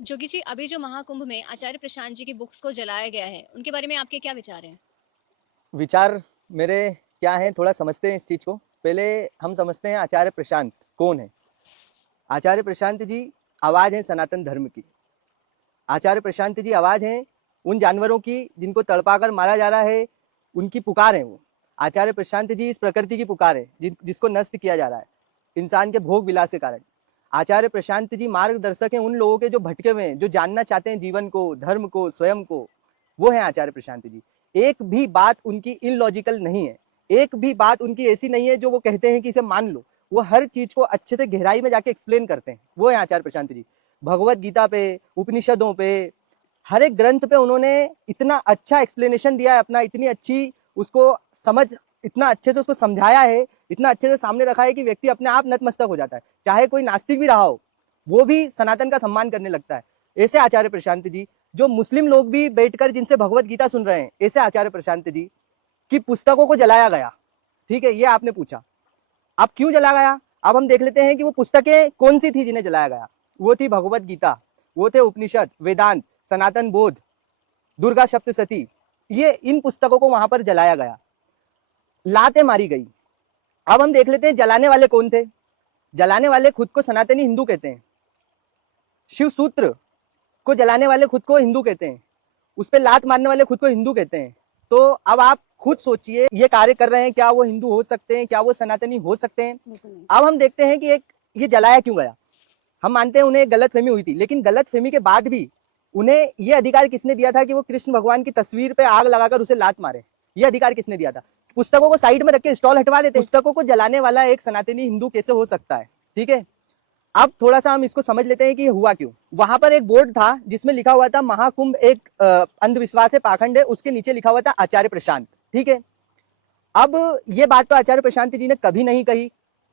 जोगी जी, अभी जो महाकुंभ में आचार्य प्रशांत जी की बुक्स को जलाया गया है, उनके बारे में आपके क्या विचार हैं? विचार मेरे क्या हैं, थोड़ा समझते हैं इस चीज को। पहले हम समझते हैं आचार्य प्रशांत कौन है। आचार्य प्रशांत जी आवाज है सनातन धर्म की। आचार्य प्रशांत जी आवाज है उन जानवरों की जिनको तड़पाकर मारा जा रहा है, उनकी पुकार है वो। आचार्य प्रशांत जी इस प्रकृति की पुकार है जिसको नष्ट किया जा रहा है इंसान के भोग विलास के कारण। आचार्य प्रशांत जी मार्गदर्शक हैं उन लोगों के जो भटके हुए हैं, जो जानना चाहते हैं जीवन को, धर्म को, स्वयं को। वो है आचार्य प्रशांत जी। एक भी बात उनकी इलॉजिकल नहीं है, एक भी बात उनकी ऐसी नहीं है जो वो कहते हैं कि इसे मान लो। वो हर चीज को अच्छे से गहराई में जाके एक्सप्लेन करते हैं। वो है आचार्य प्रशांत जी। भगवत गीता पे, उपनिषदों पे, हर एक ग्रंथ पे उन्होंने इतना अच्छा एक्सप्लेनेशन दिया है अपना, इतनी अच्छी उसको समझ, इतना अच्छे से उसको समझाया है, इतना अच्छे से सामने रखा है कि व्यक्ति अपने आप नतमस्तक हो जाता है। चाहे कोई नास्तिक भी रहा हो, वो भी सनातन का सम्मान करने लगता है। ऐसे आचार्य प्रशांत जी, जो मुस्लिम लोग भी बैठकर जिनसे भगवत गीता सुन रहे हैं, ऐसे आचार्य प्रशांत जी की पुस्तकों को जलाया गया। ठीक है, ये आपने पूछा अब क्यों जला गया। अब हम देख लेते हैं कि वो पुस्तकें कौन सी थी जिन्हें जलाया गया। वो थी भगवत गीता, वो थे उपनिषद, वेदांत, सनातन बोध, दुर्गा सप्तशती। ये इन पुस्तकों को वहां पर जलाया गया, लातें मारी गई। अब हम देख लेते हैं जलाने वाले कौन थे। जलाने वाले खुद को सनातनी हिंदू कहते हैं। शिव सूत्र को जलाने वाले खुद को हिंदू कहते हैं। उस पर लात मारने वाले खुद को हिंदू कहते हैं। तो अब आप खुद सोचिए, ये कार्य कर रहे हैं, क्या वो हिंदू हो सकते हैं, क्या वो सनातनी हो सकते हैं। अब हम देखते हैं कि एक ये जलाया क्यों गया। हम मानते हैं उन्हें गलत फहमी हुई थी, लेकिन गलत फहमी के बाद भी उन्हें यह अधिकार किसने दिया था कि वो कृष्ण भगवान की तस्वीर पे आग लगाकर उसे लात मारे। यह अधिकार किसने दिया था। पुस्तकों को साइड में रख के स्टॉल हटवा देते। पुस्तकों को जलाने वाला एक सनातनी हिंदू कैसे हो सकता है। ठीक है, अब थोड़ा सा हम इसको समझ लेते हैं कि ये हुआ क्यों। वहां पर एक बोर्ड था जिसमें लिखा हुआ था महाकुंभ एक अंधविश्वास है, पाखंड है। उसके नीचे लिखा हुआ था आचार्य प्रशांत। ठीक है, अब ये बात तो आचार्य प्रशांत जी ने कभी नहीं कही,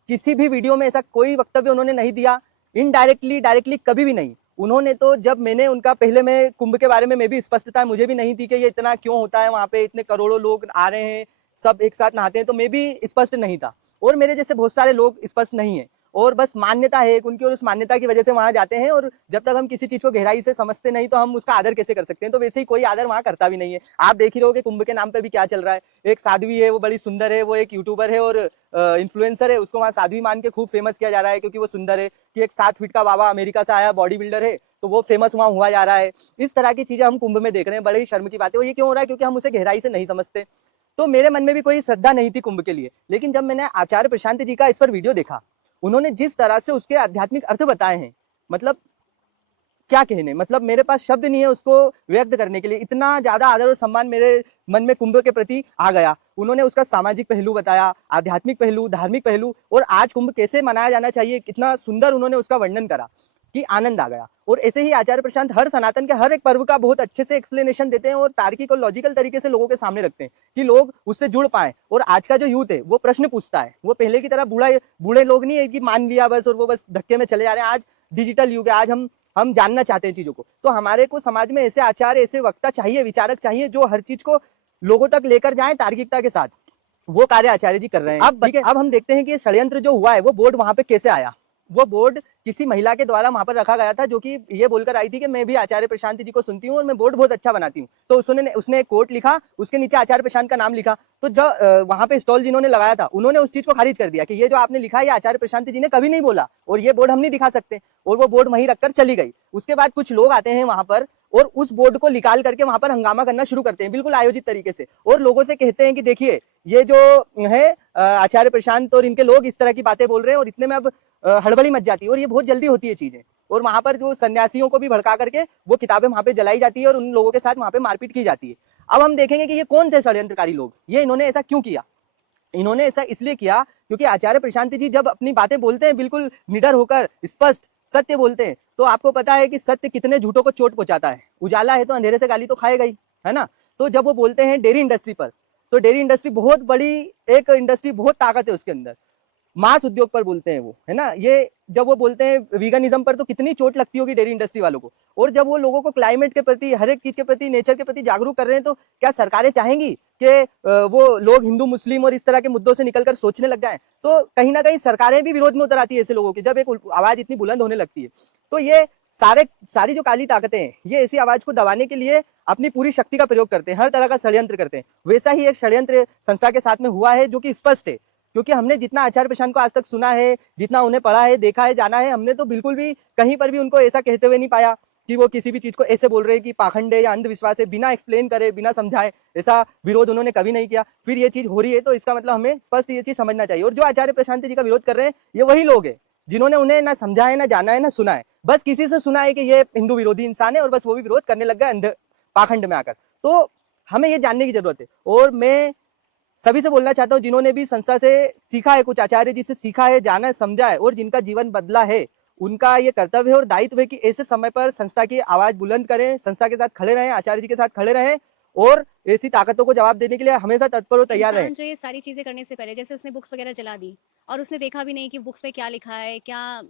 किसी भी वीडियो में ऐसा कोई वक्तव्य उन्होंने नहीं दिया। इनडायरेक्टली, डायरेक्टली कभी भी नहीं। उन्होंने तो जब मैंने उनका पहले में कुंभ के बारे में मैं भी स्पष्टता मुझे भी नहीं थी कि ये इतना क्यों होता है, वहां पे इतने करोड़ों लोग आ रहे हैं, सब एक साथ नहाते हैं, तो मैं भी स्पष्ट नहीं था। और मेरे जैसे बहुत सारे लोग स्पष्ट नहीं है, और बस मान्यता है एक उनकी, और उस मान्यता की वजह से वहां जाते हैं। और जब तक हम किसी चीज को गहराई से समझते नहीं तो हम उसका आदर कैसे कर सकते हैं। तो वैसे ही कोई आदर वहां करता भी नहीं है। आप देख ही रहोगे कुंभ के नाम पे भी क्या चल रहा है। एक साध्वी है, वो बड़ी सुंदर है, वो एक यूट्यूबर है और इन्फ्लुएंसर है, उसको वहां साध्वी मान के खूब फेमस किया जा रहा है क्योंकि वो सुंदर है। कि एक 7 फीट का बाबा अमेरिका से आया बॉडी बिल्डर है, तो वो फेमस वहां हुआ जा रहा है। इस तरह की चीजें हम कुंभ में देख रहे हैं, बड़े ही शर्म की बात है। और ये क्यों हो रहा है, क्योंकि हम उसे गहराई से नहीं समझते। तो मेरे मन में भी कोई श्रद्धा नहीं थी कुंभ के लिए, लेकिन जब मैंने आचार्य प्रशांत जी का इस पर वीडियो देखा, उन्होंने जिस तरह से उसके आध्यात्मिक अर्थ बताए हैं, मतलब क्या कहने, मतलब मेरे पास शब्द नहीं है उसको व्यक्त करने के लिए। इतना ज्यादा आदर और सम्मान मेरे मन में कुंभ के प्रति आ गया। उन्होंने उसका सामाजिक पहलू बताया, आध्यात्मिक पहलू, धार्मिक पहलू, और आज कुंभ कैसे मनाया जाना चाहिए, कितना सुंदर उन्होंने उसका वर्णन करा कि आनंद आ गया। और ऐसे ही आचार्य प्रशांत हर सनातन के हर एक पर्व का बहुत अच्छे से एक्सप्लेनेशन देते हैं और तार्किक और लॉजिकल तरीके से लोगों के सामने रखते हैं कि लोग उससे जुड़ पाए। और आज का जो यूथ है वो प्रश्न पूछता है, वो पहले की तरह बूढ़े लोग नहीं है कि मान लिया बस और वो बस धक्के में चले जा रहे हैं। आज डिजिटल युग है, आज हम जानना चाहते हैं चीजों को। तो हमारे को समाज में ऐसे आचार्य, ऐसे वक्ता चाहिए, विचारक चाहिए, जो हर चीज को लोगों तक लेकर जाए तार्किकता के साथ। वो कार्य आचार्य जी कर रहे हैं। अब हम देखते हैं कि षड्यंत्र जो हुआ है, वो बोर्ड वहां पे कैसे आया। वो बोर्ड किसी महिला के द्वारा वहां पर रखा गया था, जो कि ये बोलकर आई थी कि मैं भी आचार्य प्रशांत जी को सुनती हूँ और मैं बोर्ड बहुत अच्छा बनाती हूँ। तो उसने एक कोट लिखा, उसके नीचे आचार्य प्रशांत का नाम लिखा। तो जो वहां पे स्टॉल जिन्होंने लगाया था, उन्होंने उस चीज को खारिज कर दिया कि ये जो आपने लिखा है ये आचार्य प्रशांत जी ने कभी नहीं बोला, और ये बोर्ड हम नहीं दिखा सकते। और वो बोर्ड वहीं रखकर चली गई। उसके बाद कुछ लोग आते हैं वहां पर और उस बोर्ड को निकाल करके वहां पर हंगामा करना शुरू करते हैं, बिल्कुल आयोजित तरीके से, और लोगों से कहते हैं कि देखिए ये जो है आचार्य प्रशांत और इनके लोग इस तरह की बातें बोल रहे हैं। और इतने में अब हड़बड़ी मच जाती है, और ये बहुत जल्दी होती है चीजें। और वहां पर जो सन्यासियों को भी भड़का करके वो किताबें वहां पे जलाई जाती है और उन लोगों के साथ वहां पे मारपीट की जाती है। अब हम देखेंगे कि ये कौन थे षड्यंत्रकारी लोग, ये इन्होंने ऐसा क्यों किया। इन्होंने ऐसा इसलिए किया क्योंकि आचार्य प्रशांत जी जब अपनी बातें बोलते हैं बिल्कुल निडर होकर, स्पष्ट सत्य बोलते हैं, तो आपको पता है कि सत्य कितने झूठों को चोट पहुंचाता है। उजाला है तो अंधेरे से गाली तो खाएगा ही, है ना। तो जब वो बोलते हैं डेयरी इंडस्ट्री पर, तो डेयरी इंडस्ट्री बहुत बड़ी एक इंडस्ट्री, बहुत ताकत है उसके अंदर। मांस उद्योग पर बोलते हैं वो, है ना। ये जब वो बोलते हैं वीगनिज्म पर, तो कितनी चोट लगती होगी डेयरी इंडस्ट्री वालों को। और जब वो लोगों को क्लाइमेट के प्रति, हर एक चीज के प्रति, नेचर के प्रति जागरूक कर रहे हैं, तो क्या सरकारें चाहेंगी कि वो लोग हिंदू मुस्लिम और इस तरह के मुद्दों से निकलकर सोचने लग जाएं। तो कहीं ना कहीं सरकारें भी विरोध में उतर आती है ऐसे लोगों के, जब एक आवाज इतनी बुलंद होने लगती है। तो ये सारी जो काली ताकतें हैं ये ऐसी आवाज को दबाने के लिए अपनी पूरी शक्ति का प्रयोग करते हैं, हर तरह का षड्यंत्र करते हैं। वैसा ही एक षड्यंत्र संस्था के साथ में हुआ है जो कि स्पष्ट है, क्योंकि हमने जितना आचार्य प्रशांत को आज तक सुना है, जितना उन्हें पढ़ा है, देखा है, जाना है, हमने तो बिल्कुल भी कहीं पर भी उनको ऐसा कहते हुए नहीं पाया कि वो किसी भी चीज को ऐसे बोल रहे हैं कि पाखंड है या अंधविश्वास है, बिना एक्सप्लेन करे, बिना समझाए, ऐसा विरोध उन्होंने कभी नहीं किया। फिर ये चीज हो रही है तो इसका मतलब हमें स्पष्ट ये चीज समझना चाहिए। और जो आचार्य प्रशांत जी का विरोध कर रहे हैं ये वही लोग हैं जिन्होंने उन्हें ना समझा है, ना जाना है, ना सुना है, बस किसी से सुना है कि ये हिंदू विरोधी इंसान है और बस वो भी विरोध करने लग गए अंध पाखंड में आकर। तो हमें ये जानने की जरूरत है। और मैं सभी से बोलना चाहता हूँ जिन्होंने भी संस्था से सीखा है, कुछ आचार्य जी से सीखा है, जाना है, समझा है और जिनका जीवन बदला है, उनका ये कर्तव्य है और दायित्व है कि ऐसे समय पर संस्था की आवाज बुलंद करें, संस्था के साथ खड़े रहें, आचार्य जी के साथ खड़े रहें और ऐसी ताकतों को जवाब देने के लिए हमेशा तत्पर और तैयार रहें। जो ये सारी चीजें करने से पहले जैसे उसने बुक्स वगैरह जला दी और उसने देखा भी नहीं कि बुक्स पे क्या लिखा है, क्या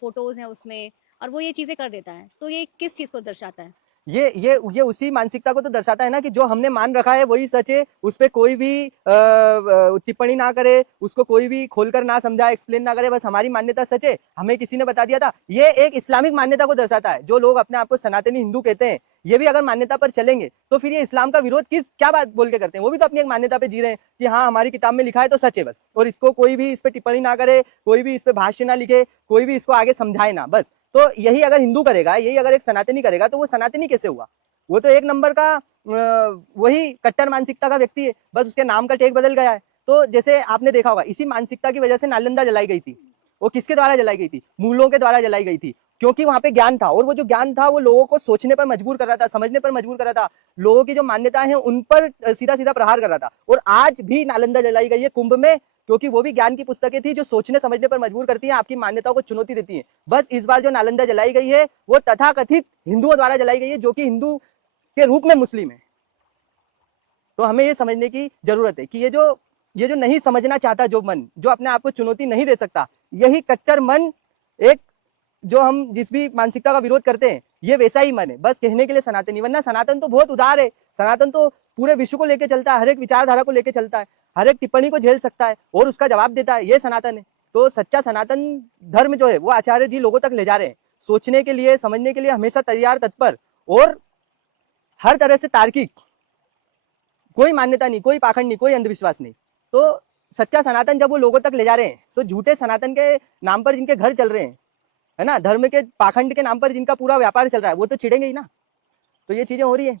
फोटोज हैं उसमें, और वो ये चीजें कर देता है, तो ये किस चीज को दर्शाता है? ये उसी मानसिकता को तो दर्शाता है ना कि जो हमने मान रखा है वही सच है, उस पर कोई भी टिप्पणी ना करे, उसको कोई भी खोलकर ना समझा, एक्सप्लेन ना करे, बस हमारी मान्यता सच है, हमें किसी ने बता दिया था। ये एक इस्लामिक मान्यता को दर्शाता है। जो लोग अपने आप को सनातनी हिंदू कहते हैं ये भी अगर मान्यता पर चलेंगे तो फिर ये इस्लाम का विरोध क्या बात बोल के करते हैं? वो भी तो अपनी एक मान्यता पे जी रहे हैं कि हाँ हमारी किताब में लिखा है तो सच है बस, और इसको कोई भी इस पर टिप्पणी ना करे, कोई भी इस पर भाष्य ना लिखे, कोई भी इसको आगे समझाए ना, बस। तो यही अगर हिंदू करेगा, यही अगर एक सनातनी करेगा तो वो सनातनी कैसे हुआ? वो तो एक नंबर का वही कट्टर मानसिकता का व्यक्ति है, बस उसके नाम का टेक बदल गया है। तो जैसे आपने देखा होगा इसी मानसिकता की वजह से नालंदा जलाई गई थी। वो किसके द्वारा जलाई गई थी? मूलों के द्वारा जलाई गई थी, क्योंकि वहां पे ज्ञान था और वो जो ज्ञान था वो लोगों को सोचने पर मजबूर कर रहा था, समझने पर मजबूर कर रहा था, लोगों की जो मान्यताएं हैं उन पर सीधा सीधा प्रहार कर रहा था। और आज भी नालंदा जलाई गई है कुंभ में, क्योंकि वो भी ज्ञान की पुस्तकें थी जो सोचने समझने पर मजबूर करती हैं, आपकी मान्यताओं को चुनौती देती हैं। बस इस बार जो नालंदा जलाई गई है वो तथाकथित हिंदुओं द्वारा जलाई गई है, जो कि हिंदू के रूप में मुस्लिम है। तो हमें ये समझने की जरूरत है कि ये जो नहीं समझना चाहता, जो मन जो अपने आप को चुनौती नहीं दे सकता, यही कट्टर मन, एक जो हम जिस भी मानसिकता का विरोध करते हैं ये वैसा ही मन है, बस कहने के लिए सनातनी। वरना सनातन तो बहुत उदार है, सनातन तो पूरे विश्व को लेकर चलता है, हर एक विचारधारा को लेकर चलता है, हर एक टिप्पणी को झेल सकता है और उसका जवाब देता है, ये सनातन है। तो सच्चा सनातन धर्म जो है वो आचार्य जी लोगों तक ले जा रहे हैं, सोचने के लिए, समझने के लिए हमेशा तैयार, तत्पर और हर तरह से तार्किक, कोई मान्यता नहीं, कोई पाखंड नहीं, कोई अंधविश्वास नहीं। तो सच्चा सनातन जब वो लोगों तक ले जा रहे हैं तो झूठे सनातन के नाम पर जिनके घर चल रहे हैं, है ना, धर्म के पाखंड के नाम पर जिनका पूरा व्यापार चल रहा है, वो तो चिढ़ेंगे ही ना। तो ये चीजें हो रही है।